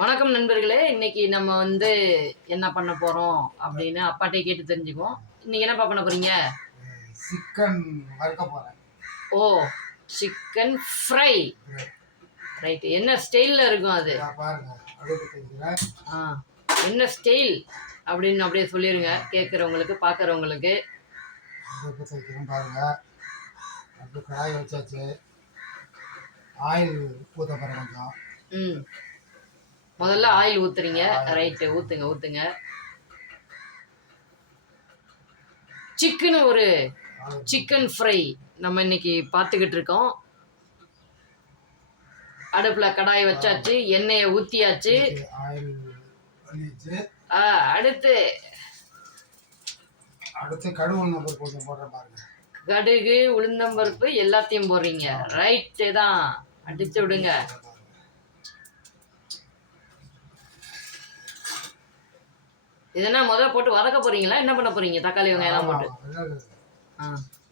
வணக்கம் நண்பர்களே. இன்னைக்கு நம்ம வந்து என்ன பண்ண போறோம் அப்படின்னு அப்பாட்டே கேட்டு தெரிஞ்சுக்குவோம். இன்னைக்கு என்னப்பா பண்ண போறீங்க? சிக்கன் வறுக்க போறேன். ஓ, சிக்கன் ஃப்ரை. ரைட். என்ன ஸ்டைல்ல இருக்கும் அது? பாருங்க, என்ன ஸ்டைல் அப்படின்னு அப்படியே சொல்லிருங்க கேட்குறவங்களுக்கு, பார்க்குறவங்களுக்கு. பாருங்க, அப்படி கடாய் வச்சாச்சு. ஆயில் ஊற்ற போறேன் கொஞ்சம். முதல்ல ஆயில் ஊத்துறீங்க. ரைட்டு, ஊத்துங்க. சிக்கன் ஃப்ரை நம்ம இன்னைக்கு பார்த்துக்கிட்டு இருக்கோம். அடுப்புல கடாய் வச்சாச்சு, எண்ணெயை ஊத்தியாச்சு. அடுத்து கடுகு உளுந்தம்பருப்பு கொஞ்சம் போடுறேன் பாருங்க. கடுகு உளுந்தம்பருப்பு எல்லாத்தையும் போடுறீங்க. ரைட்டு தான், அடிச்சு விடுங்க. இதெல்லாம் முதல்ல போட்டு வதக்க போறீங்களா, என்ன பண்ண போறீங்க? தக்காளி வெங்காயம் எல்லாம் போட்டு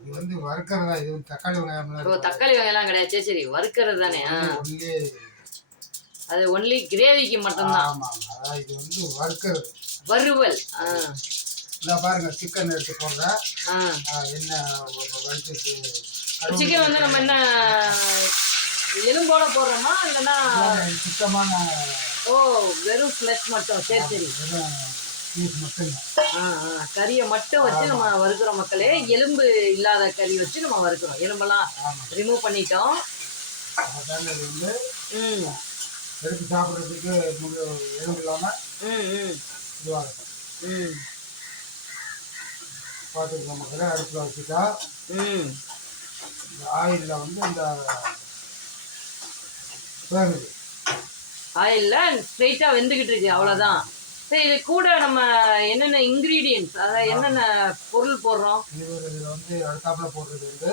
இது வந்து வறுக்கிறதா? இது தக்காளி வெங்காயம் தக்காளி வெங்காயம் எல்லாம் கிடையாது. சரி, வறுக்கிறது தானே. அது ஒன்லி கிரேவிக்கு மட்டும்தான். இது வந்து வறுக்கிறது, வறுவல். பாருங்க, சிக்கன் எடுத்து போடுறேன். என்ன சிக்கன் வந்து நம்ம என்ன எலும்போட போடுறோமா இல்லைன்னா சுத்தமான? ஓ, வெறும் ஃப்ளஷ் மட்டும். சரி கறியை மட்டும் வச்சு நம்ம வறுக்கிறோம் மக்களே. எலும்பு இல்லாத கறி வச்சு நம்ம வறுக்கிறோம். எலும்பெல்லாம் ரிமூவ் பண்ணிட்டோம். எடுத்து சாப்பிட்றதுக்கு எலும்பு இல்லாம பார்த்துக்கலாம் மக்களே. அடுப்பில் வச்சுட்டா ஆயிலில் வந்து இந்த வேகுது. ஆயிலில் ஸ்ட்ரெயிட்டாக வெந்துக்கிட்டு இருக்கு, அவ்வளோதான். சரி, இது கூட நம்ம என்னென்ன இன்க்ரீடியன்ட்ஸ், அதாவது என்னென்ன பொருள் போடுறோம்? இதில் வந்து அடுத்தாப்புல போடுறது வந்து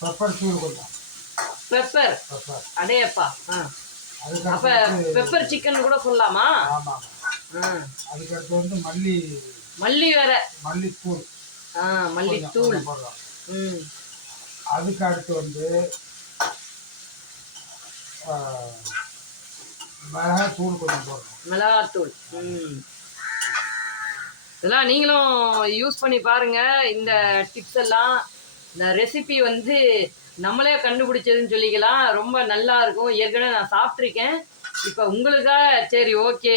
பெப்பர் தூள் கொஞ்சம். பெப்பர் அடையப்பா. அப்போ பெப்பர் சிக்கன் கூட சொல்லலாமா? ஆமாம். அதுக்கடுத்து வந்து மல்லி வேற, மல்லித்தூள். மல்லித்தூள். அதுக்கு அடுத்து வந்து மிளகாத்தூள் கொஞ்சம் போடுறோம். மிளகாத்தூள். இதெல்லாம் நீங்களும் யூஸ் பண்ணி பாருங்க. இந்த டிப்ஸ் எல்லாம், இந்த ரெசிபி வந்து நம்மளே கண்டுபிடிச்சதுன்னு சொல்லிக்கலாம். ரொம்ப நல்லா இருக்கும். ஏற்கனவே நான் சாப்பிட்ருக்கேன். இப்போ உங்களுக்காக சரி ஓகே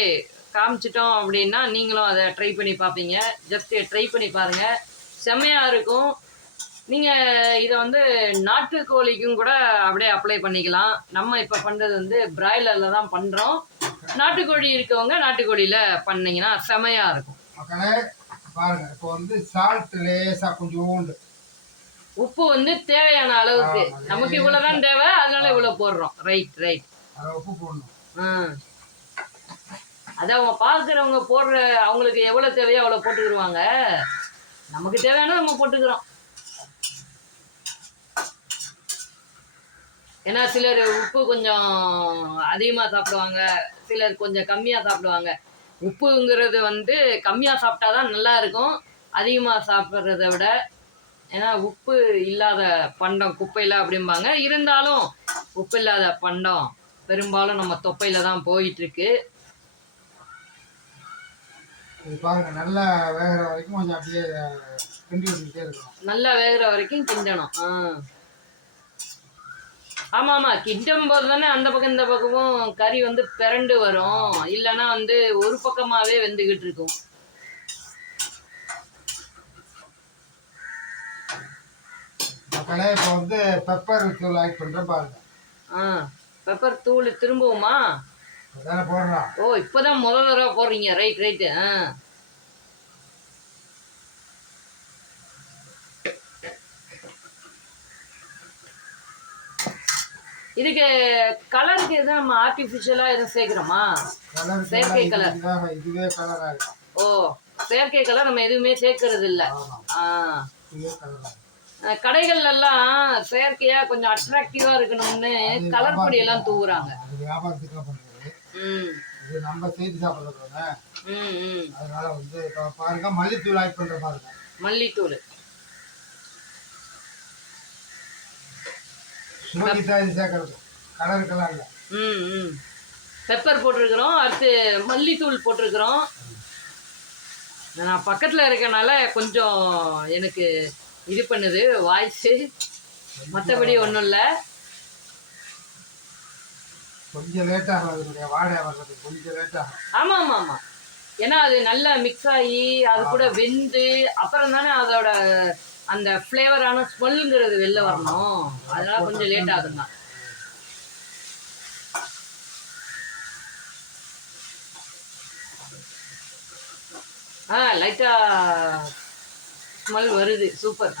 காமிச்சிட்டோம் அப்படின்னா நீங்களும் அதை ட்ரை பண்ணி பார்ப்பீங்க. ஜஸ்ட்டு ட்ரை பண்ணி பாருங்கள், செம்மையாக இருக்கும். நீங்கள் இதை வந்து நாட்டுக்கோழிக்கும் கூட அப்படியே அப்ளை பண்ணிக்கலாம். நம்ம இப்போ பண்ணுறது வந்து பிராய்லரில் தான் பண்ணுறோம். நாட்டுக்கோழி இருக்கவங்க நாட்டுக்கோழியில் பண்ணிங்கன்னா செம்மையாக இருக்கும். பாருங்க, இப்போ வந்து சால்ட் லேசாக கொஞ்சோண்டு, உப்பு வந்து தேவையான அளவுக்கு. நமக்கு இவ்வளோதான் தேவை, அதனால இவ்வளோ போடுறோம். ரைட். உப்பு போடணும். அதை அவங்க பார்க்குறவங்க போடுற, அவங்களுக்கு எவ்வளோ தேவையோ அவ்வளோ போட்டுக்கிடுவாங்க. நமக்கு தேவையான நம்ம போட்டுக்கிறோம். ஏன்னா சிலர் உப்பு கொஞ்சம் அதிகமாக சாப்பிடுவாங்க, சிலர் கொஞ்சம் கம்மியாக சாப்பிடுவாங்க. உப்புங்கிறது வந்து கம்மியாக சாப்பிட்டா தான் நல்லா இருக்கும், அதிகமாக சாப்பிட்றத விட. ஏன்னா உப்பு இல்லாத பண்டம் குப்பையில் அப்படிம்பாங்க. இருந்தாலும் உப்பு இல்லாத பண்டம் பெரும்பாலும் நம்ம தொப்பையில் தான் போயிட்டுருக்கு. பாருங்க, நல்லா வேகிற வரைக்கும் கொஞ்சம் அப்படியே கிண்டி விட்டுக்கிட்டே இருக்கணும். நல்லா வேகிற வரைக்கும் கிண்டணும். ஆமாம், கிண்டும் போது தானே அந்த பக்கம் இந்த பக்கமும் கறி வந்து பிறண்டு வரும். இல்லைன்னா வந்து ஒரு பக்கமாகவே வெந்துக்கிட்டு இருக்கும். இப்போ வந்து பெப்பர் தூள் ஆட் பண்ணுறேன் பாருங்க. பெப்பர் தூள் திரும்பவுமா போடுறோம்? ஓ, இப்போதான் முதல் தடவை போடுறீங்க. ரைட்டு. இதுக்கு கலருக்கு எதுவும் நம்ம ஆர்டிஃபிஷியலாக எதுவும் சேர்க்குறோமா? செயற்கை கலர். இதுவே கலராக இருக்கும். ஓ, செயற்கை கலர் நம்ம எதுவுமே சேர்க்கறது இல்லை. கடைகள்லாம் செயற்கையாக கொஞ்சம் அட்ராக்டிவாக இருக்கணும்னு கலர் பொடியெல்லாம் தூவுறாங்க. நம்ம செய்து சாப்பிட்றது. அதனால வந்து பாருங்க, மல்லித்தூள் ஆட் பண்ணுற பாருங்க. மல்லித்தூள் சுவைக்கு தான் இது சேர்க்கறது, கலருக்கெல்லாம் இல்லை. பெப்பர் போட்டிருக்கிறோம், அடுத்து மல்லித்தூள் போட்டிருக்கிறோம். நான் பக்கத்தில் இருக்கனால கொஞ்சம் எனக்கு இது பண்ணுது வாய்ஸு, மற்றபடி ஒன்றும் இல்லை. கொஞ்சம் லேட் ஆகும், அதனுடைய வாடை வர்றது கொஞ்சம் லேட் ஆகும். ஆமாம் ஆமாம் ஆமாம், ஏன்னா அது நல்லா மிக்ஸ் ஆகி அது கூட வெந்து அப்புறம் தானே அதோட அந்த ஃப்ளேவரான ஸ்மெல்லுங்கிறது வெளில வரணும். அதனால கொஞ்சம் லேட் ஆகும் தான். லைட்டா ஸ்மெல் வருது. சூப்பர்.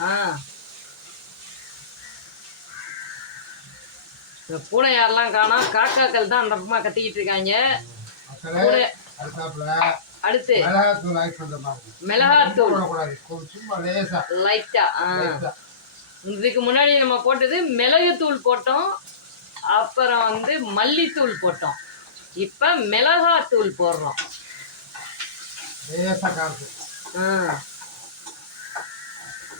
இந்த பூனை யாரெல்லாம் காணோம், காக்காக்கள் தான் அந்த பக்கமா கத்திக்கிட்டு இருக்காங்க. அடுத்து மிளகாத்தூள் லைட்டா. இதுக்கு முன்னாடி நம்ம போட்டது மிளகுத்தூள் போட்டோம், அப்புறம் வந்து மல்லித்தூள் போட்டோம், இப்ப மிளகாத்தூள் போடுறோம்.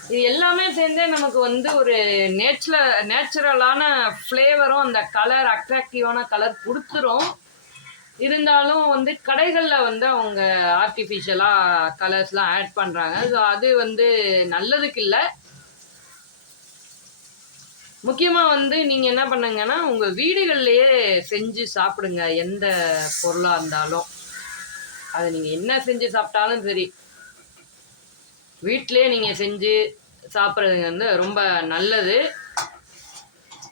இது எல்லாமே சேர்ந்தே நமக்கு வந்து ஒரு நேச்சுரலான ஃப்ளேவரும் அந்த கலர் அட்ராக்டிவான கலர் கொடுத்துரும். இருந்தாலும் வந்து கடைகளில் வந்து அவங்க ஆர்டிஃபிஷியலாக கலர்ஸ்லாம் ஆட் பண்ணுறாங்க. ஸோ அது வந்து நல்லதுக்கு இல்லை. முக்கியமாக வந்து நீங்கள் என்ன பண்ணுங்கன்னா உங்கள் வீடுகள்லையே செஞ்சு சாப்பிடுங்க. எந்த பொருளாக இருந்தாலும் அது நீங்கள் என்ன செஞ்சு சாப்பிட்டாலும் சரி, வீட்டிலே நீங்கள் செஞ்சு சாப்பிட்றதுங்க வந்து ரொம்ப நல்லது.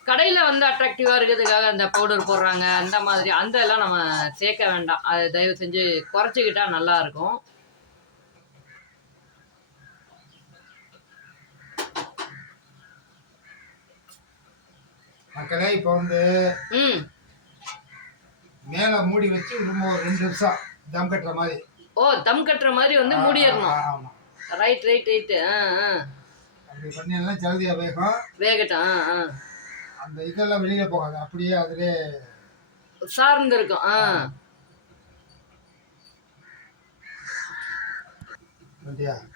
கடையில் வந்து அட்ராக்டிவாக இருக்கிறதுக்காக அந்த பவுடர் போடுறாங்க, அந்த மாதிரி அந்த எல்லாம் நம்ம சேர்க்க வேண்டாம். அதை தயவு செஞ்சு குறைச்சிக்கிட்டா நல்லாயிருக்கும். மக்களே இப்போ வந்து மேலே மூடி வச்சு ரொம்ப 2 நிமிஷம் தம் கட்டுற மாதிரி. தம் கட்டுற மாதிரி வந்து மூடிடணும். ரைட். அப்படி பண்ணியெல்லாம் ஜல்தியா வேகட்டும். அந்த இதெல்லாம் வெளியில போகாது, அப்படியே அதிலே சார்ந்து இருக்கும்.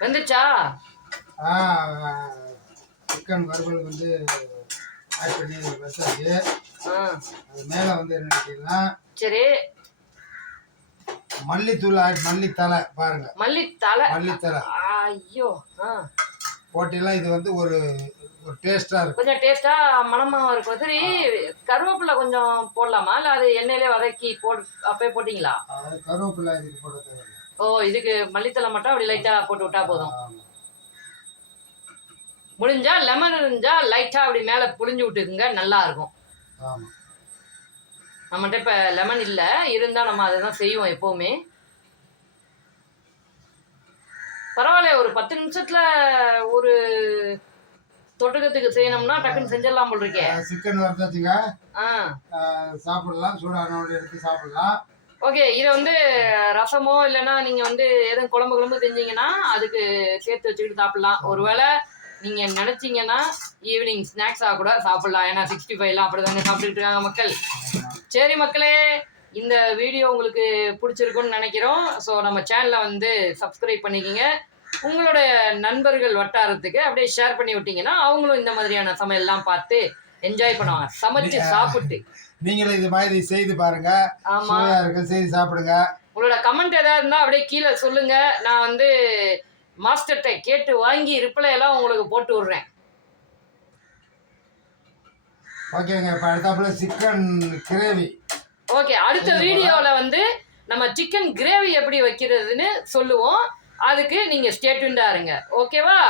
வந்துச்சா? சிக்கன் வறுவல் வந்து ஆட் பண்ணி வச்சாச்சு. அது மேல வந்து என்ன கேட்டீங்கன்னா, சரி, மல்லித்தூள் மல்லித்தலை பாருங்க, மல்லித்தலை ஐயோ போட்டிலாம். இது வந்து ஒரு டேஸ்டா இருக்கும், கொஞ்சம் டேஸ்டா மனமாவும் இருக்கும். சரி, கருவேப்பிலை கொஞ்சம் போடலாமா, இல்ல அது எண்ணெயிலே வதக்கி அப்பயே போட்டீங்களா? கருவேப்பிலை இதுக்கு போட தேவையில்லை. இதுக்கு மல்லித்தலை மட்டும் அப்படி லைட்டா போட்டு விட்டா போதும். முடிஞ்சா லெமன் இருந்தா லைட்டா அப்படி மேல புளிஞ்சு விட்டுக்குங்க, நல்லா இருக்கும். நம்மகிட்ட இப்ப லெமன் இல்ல, இருந்தா நம்ம அதை தான் செய்வோம் எப்பவுமே. பரவாயில்ல, ஒரு 10 நிமிஷத்துல ஒரு தொட்டுக்கத்துக்கு செய்யணும்னா டக்குன்னு செஞ்சிடலாம் போல் இருக்கே. சிக்கன் வறுத்தாச்சுங்க, சாப்பிடலாம், சூடானோட எடுத்து சாப்பிடலாம். ஓகே, இதை வந்து ரசமோ இல்லைன்னா நீங்கள் வந்து எதுவும் குழம்பு செஞ்சீங்கன்னா அதுக்கு சேர்த்து வச்சுக்கிட்டு சாப்பிடலாம். ஒருவேளை நீங்கள் நினச்சிங்கன்னா ஈவினிங் ஸ்நாக்ஸாக கூட சாப்பிடலாம். ஏன்னா 65லாம் அப்படி தானே சாப்பிட்டுக்கிட்டு இருக்காங்க மக்கள். சரி மக்களே, இந்த வீடியோ உங்களுக்கு பிடிச்சிருக்குன்னு நினைக்கிறோம். ஸோ நம்ம சேனலை வந்து சப்ஸ்கிரைப் பண்ணிக்கிங்க. உங்களோட நண்பர்கள் வட்டாரத்துக்கு அப்படியே ஷேர் பண்ணி விட்டீங்கன்னா அவங்களும் இந்த மாதிரியான சமையல்லாம் பார்த்து என்ஜாய் பண்ணுவாங்க, சமைச்சு சாப்பிட்டு. நீங்களும் இது மாதிரி செய்து பாருங்க. ஆமா, செய்து சாப்பிடுங்க. உங்களோட கமெண்ட் ஏதாவது இருந்தா அப்படியே கீழே சொல்லுங்க. நான் வந்து மாஸ்டர்கிட்ட கேட்டு வாங்கி ரிப்ளை எல்லாம் உங்களுக்கு போட்டு விடுறேன். ஓகேங்க, இப்போ அடுத்தாப்புல சிக்கன் கிரேவி. ஓகே, அடுத்த வீடியோவில் வந்து நம்ம சிக்கன் கிரேவி எப்படி வைக்கிறதுன்னு சொல்லுவோம். அதுக்கு நீங்கள் ஸ்டே டியூன்டா இருங்க. ஓகேவா?